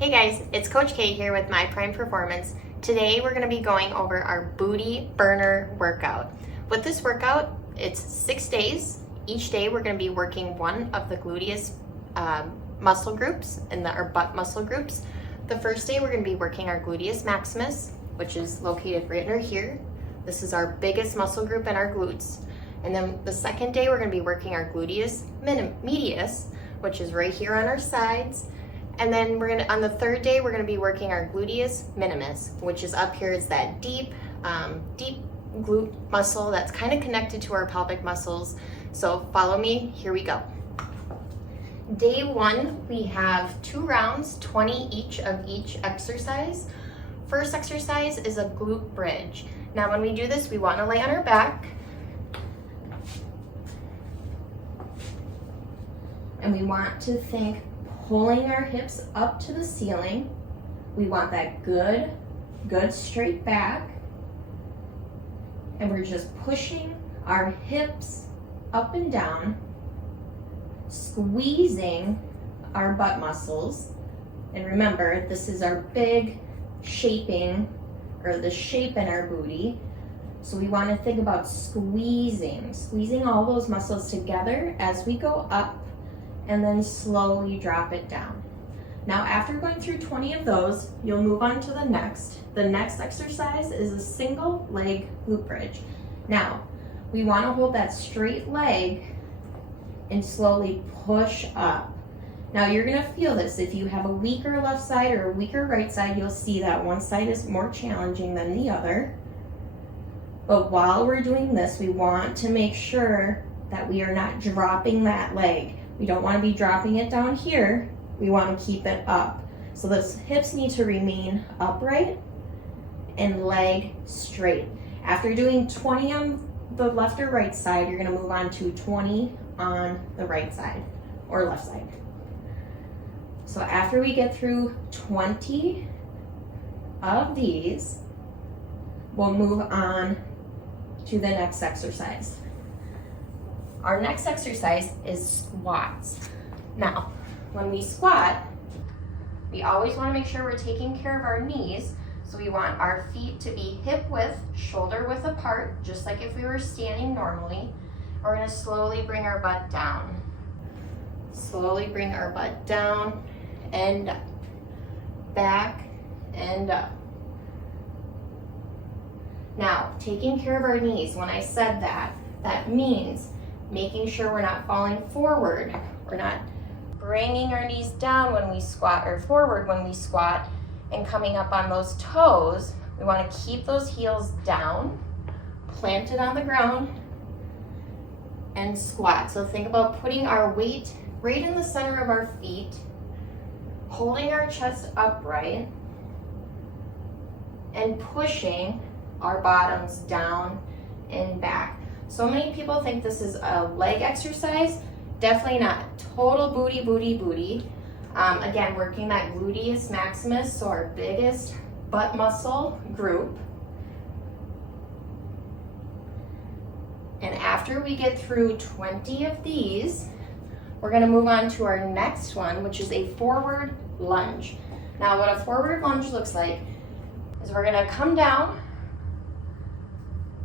Hey guys, it's Coach K here with My Prime Performance. Today we're going to be going over our booty burner workout. With this workout, it's 6 days. Each day we're going to be working one of the gluteus muscle groups and our butt muscle groups. The first day we're going to be working our Gluteus Maximus, which is located right under here. This is our biggest muscle group in our glutes. And then the second day we're going to be working our Gluteus Medius, which is right here on our sides. And then on the third day, we're gonna be working our Gluteus Minimus, which is up here. It's that deep glute muscle that's kind of connected to our pelvic muscles. So follow me, here we go. Day one, we have 2 rounds, 20 each of each exercise. First exercise is a glute bridge. Now when we do this, we wanna lay on our back. And we want to think pulling our hips up to the ceiling. We want that good straight back. And we're just pushing our hips up and down, squeezing our butt muscles. And remember, this is our big shaping, or the shape in our booty. So we want to think about squeezing all those muscles together as we go up, and then slowly drop it down. Now after going through 20 of those, you'll move on to the next. The next exercise is a single leg glute bridge. Now, we wanna hold that straight leg and slowly push up. Now you're gonna feel this. If you have a weaker left side or a weaker right side, you'll see that one side is more challenging than the other. But while we're doing this, we want to make sure that we are not dropping that leg. We don't want to be dropping it down here. We want to keep it up. So the hips need to remain upright and leg straight. After doing 20 on the left or right side, you're going to move on to 20 on the right side or left side. So after we get through 20 of these, we'll move on to the next exercise. Our next exercise is squats. Now, when we squat, we always want to make sure we're taking care of our knees. So we want our feet to be hip width, shoulder width apart, just like if we were standing normally. We're going to slowly bring our butt down. Slowly bring our butt down and up. Back and up. Now, taking care of our knees, when I said that, that means making sure we're not falling forward. We're not bringing our knees down when we squat or forward when we squat and coming up on those toes. We want to keep those heels down, planted on the ground, and squat. So think about putting our weight right in the center of our feet, holding our chest upright, and pushing our bottoms down and back. So many people think this is a leg exercise. Definitely not. Total booty, booty, booty. Again, working that Gluteus Maximus, so our biggest butt muscle group. And after we get through 20 of these, we're gonna move on to our next one, which is a forward lunge. Now what a forward lunge looks like is we're gonna come down,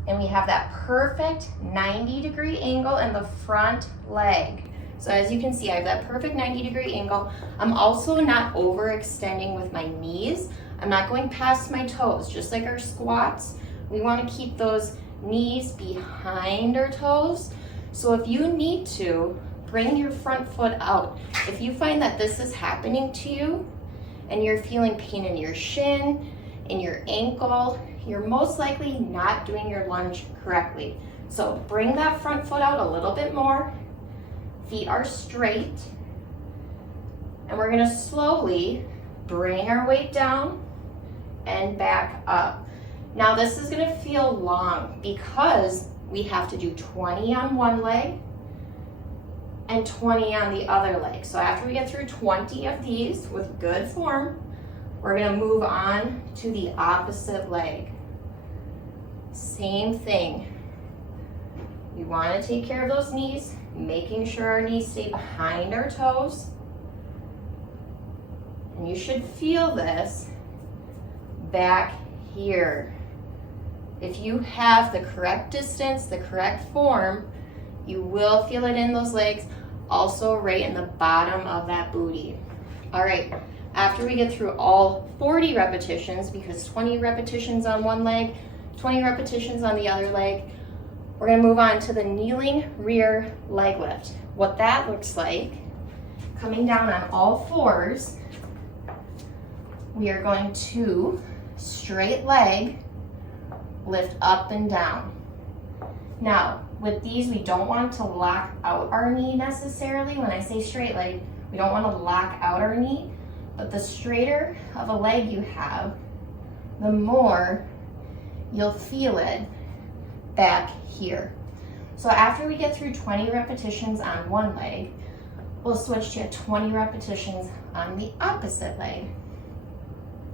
and we have that perfect 90-degree angle in the front leg. So as you can see, I have that perfect 90-degree angle. I'm also not overextending with my knees. I'm not going past my toes. Just like our squats, we want to keep those knees behind our toes. So if you need to, bring your front foot out. If you find that this is happening to you and you're feeling pain in your shin, in your ankle, you're most likely not doing your lunge correctly. So bring that front foot out a little bit more. Feet are straight. And we're gonna slowly bring our weight down and back up. Now this is gonna feel long because we have to do 20 on one leg and 20 on the other leg. So after we get through 20 of these with good form, we're gonna move on to the opposite leg. Same thing. We wanna take care of those knees, making sure our knees stay behind our toes. And you should feel this back here. If you have the correct distance, the correct form, you will feel it in those legs, also right in the bottom of that booty. All right, after we get through all 40 repetitions, because 20 repetitions on one leg, 20 repetitions on the other leg, we're gonna move on to the kneeling rear leg lift. What that looks like, coming down on all fours, we are going to straight leg lift up and down. Now, with these, we don't want to lock out our knee necessarily. When I say straight leg, we don't want to lock out our knee, but the straighter of a leg you have, the more you'll feel it back here. So after we get through 20 repetitions on one leg, we'll switch to 20 repetitions on the opposite leg.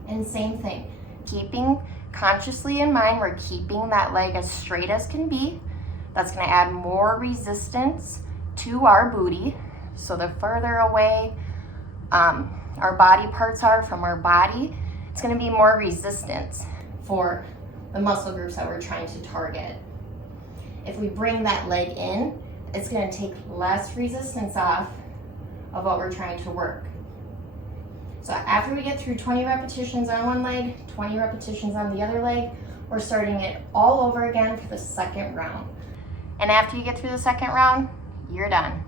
And same thing, keeping consciously in mind, we're keeping that leg as straight as can be. That's gonna add more resistance to our booty. So the further away our body parts are from our body, it's gonna be more resistance for the muscle groups that we're trying to target. If we bring that leg in, it's gonna take less resistance off of what we're trying to work. So after we get through 20 repetitions on one leg, 20 repetitions on the other leg, we're starting it all over again for the second round. And after you get through the second round, you're done.